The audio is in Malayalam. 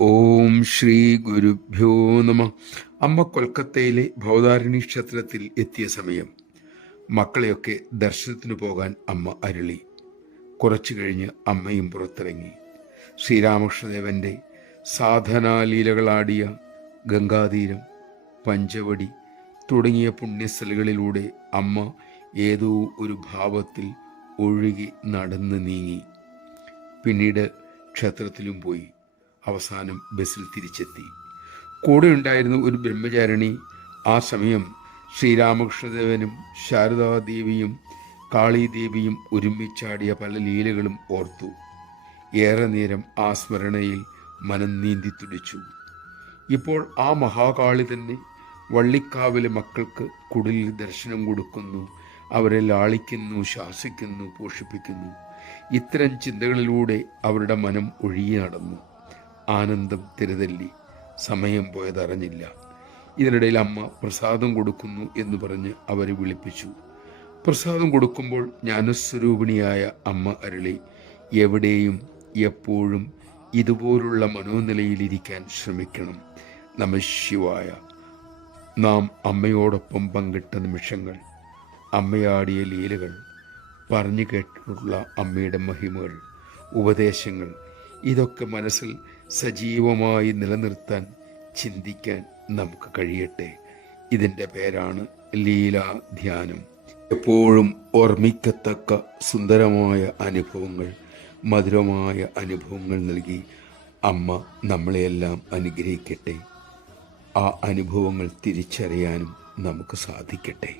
ഓം ശ്രീ ഗുരുഭ്യോ നമ. അമ്മ കൊൽക്കത്തയിലെ ഭൗതാരിണി ക്ഷേത്രത്തിൽ എത്തിയ സമയം മക്കളെയൊക്കെ ദർശനത്തിന് പോകാൻ അമ്മ അരുളി. കുറച്ചു കഴിഞ്ഞ് അമ്മയും പുറത്തിറങ്ങി. ശ്രീരാമകൃഷ്ണദേവന്റെ സാധനാലീലകളാടിയ ഗംഗാതീരം, പഞ്ചവടി തുടങ്ങിയ പുണ്യസ്ഥലുകളിലൂടെ അമ്മ ഏതോ ഒരു ഭാവത്തിൽ ഒഴുകി നടന്ന് നീങ്ങി. പിന്നീട് ക്ഷേത്രത്തിലും പോയി. അവസാനം ബസ്സിൽ തിരിച്ചെത്തി. കൂടെ ഉണ്ടായിരുന്ന ഒരു ബ്രഹ്മചാരിണി ആ സമയം ശ്രീരാമകൃഷ്ണദേവനും ശാരദാദേവിയും കാളീദേവിയും ഒരുമിച്ചാടിയ പല ലീലകളും ഓർത്തു. ഏറെ നേരം ആ സ്മരണയിൽ മനം നീന്തി തുടിച്ചു. ഇപ്പോൾ ആ മഹാകാളി തന്നെ വള്ളിക്കാവിലെ മക്കൾക്ക് കുടിലിൽ ദർശനം കൊടുക്കുന്നു, അവരെ ലാളിക്കുന്നു, ശാസിക്കുന്നു, പോഷിപ്പിക്കുന്നു. ഇത്തരം ചിന്തകളിലൂടെ അവരുടെ മനം ഒഴുകി നടന്നു. ആനന്ദം തിരതല്ലി. സമയം പോയതറിഞ്ഞില്ല. ഇതിനിടയിൽ അമ്മ പ്രസാദം കൊടുക്കുന്നു എന്ന് പറഞ്ഞ് അവരെ വിളിപ്പിച്ചു. പ്രസാദം കൊടുക്കുമ്പോൾ ജ്ഞാനസ്വരൂപിണിയായ അമ്മ അരുളി, എവിടെയും എപ്പോഴും ഇതുപോലുള്ള മനോനിലയിലിരിക്കാൻ ശ്രമിക്കണം. നമഃശിവായ. നാം അമ്മയോടൊപ്പം പങ്കിട്ട നിമിഷങ്ങൾ, അമ്മയാടിയ ലീലകൾ, പറഞ്ഞു കേട്ടിട്ടുള്ള അമ്മയുടെ മഹിമകൾ, ഉപദേശങ്ങൾ, ഇതൊക്കെ മനസ്സിൽ സജീവമായി നിലനിർത്താൻ, ചിന്തിക്കാൻ നമുക്ക് കഴിയട്ടെ. ഇതിൻ്റെ പേരാണ് ലീലാധ്യാനം. എപ്പോഴും ഓർമ്മിക്കത്തക്ക സുന്ദരമായ അനുഭവങ്ങൾ, മധുരമായ അനുഭവങ്ങൾ നൽകി അമ്മ നമ്മളെയെല്ലാം അനുഗ്രഹിക്കട്ടെ. ആ അനുഭവങ്ങൾ തിരിച്ചറിയാനും നമുക്ക് സാധിക്കട്ടെ.